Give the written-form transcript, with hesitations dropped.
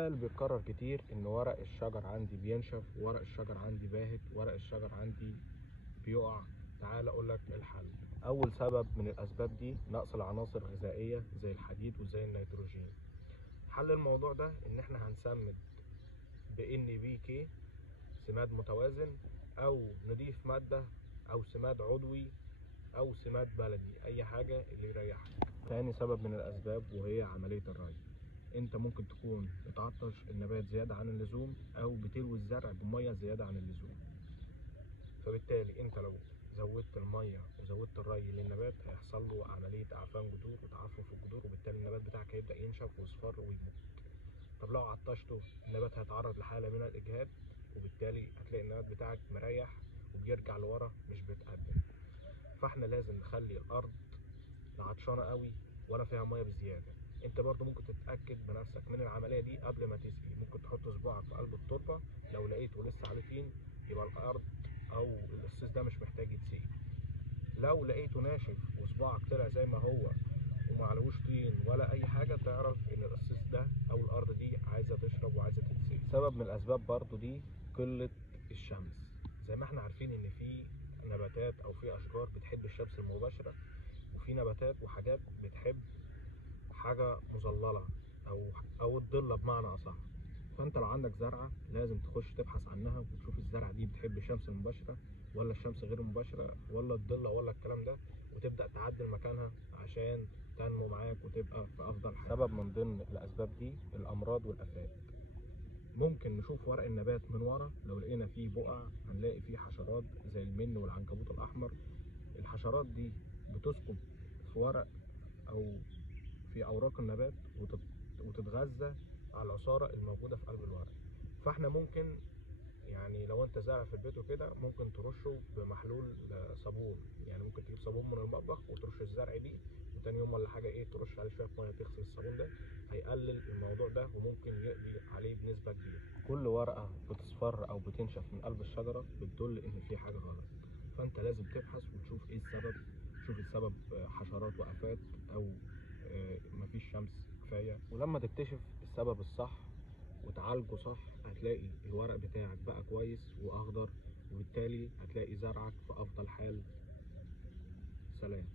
اللي بيتكرر كتير ان ورق الشجر عندي بينشف، ورق الشجر عندي باهت، ورق الشجر عندي بيقع. تعال اقول لك الحل. اول سبب من الاسباب دي نقص العناصر الغذائيه زي الحديد وزي النيتروجين. حل الموضوع ده ان احنا هنسمد NPK سماد متوازن، او نضيف ماده، او سماد عضوي، او سماد بلدي، اي حاجه اللي يريحك. تاني سبب من الاسباب وهي عمليه الري. انت ممكن تكون بتعطش النبات زياده عن اللزوم، او بتروي الزرع بميه زياده عن اللزوم. فبالتالي انت لو زودت الميه وزودت الري للنبات هيحصل له عمليه اعفان جذور وتعفن في الجذور، وبالتالي النبات بتاعك هيبدا ينشف ويصفر ويموت. طب لو عطشته النبات هيتعرض لحاله من الاجهاد، وبالتالي هتلاقي النبات بتاعك مريح وبيرجع لورا مش بيتقدم. فاحنا لازم نخلي الارض لا عطشانه قوي ولا فيها ميه بزياده. انت برضو ممكن تتاكد بنفسك من العمليه دي قبل ما تسقي. ممكن تحط صباعك في قلب التربه، لو لقيته لسه عليه طين يبقى الارض او القصيص ده مش محتاج يتسقي. لو لقيته ناشف وصباعك طلع زي ما هو ومعلهوش طين ولا اي حاجه، تعرف ان القصيص ده او الارض دي عايزه تشرب وعايزه تتسقي. سبب من الاسباب برضو دي قله الشمس. زي ما احنا عارفين ان في نباتات او في اشجار بتحب الشمس المباشره، وفي نباتات وحاجات بتحب حاجه مظلله او الضله بمعنى اصح. فانت لو عندك زرعه لازم تخش تبحث عنها وتشوف الزرعه دي بتحب الشمس المباشره ولا الشمس غير المباشره ولا الضله ولا الكلام ده، وتبدا تعدل مكانها عشان تنمو معاك وتبقى في افضل حال. سبب من ضمن الاسباب دي الامراض والافات. ممكن نشوف ورق النبات من ورا، لو لقينا فيه بقع هنلاقي فيه حشرات زي المن والعنكبوت الاحمر. الحشرات دي بتسكب في ورق او في اوراق النبات وتتغذى على العصاره الموجوده في قلب الورق. فاحنا ممكن يعني لو انت زارع في البيت وكده ممكن ترشه بمحلول صابون. يعني ممكن تجيب صابون من المطبخ وترش الزرع بيه، وتاني يوم ولا حاجه ترش عليه شويه ميه تغسل الصابون ده، هيقلل الموضوع ده وممكن يقضي عليه بنسبه كبيره. كل ورقه بتصفر او بتنشف من قلب الشجره بتدل ان في حاجه غلط. فانت لازم تبحث وتشوف ايه السبب. شوف السبب حشرات وافات، او مفيش شمس كفايه. ولما تكتشف السبب الصح وتعالجه صح هتلاقي الورق بتاعك بقى كويس واخضر، وبالتالي هتلاقي زرعك في افضل حال. سلام.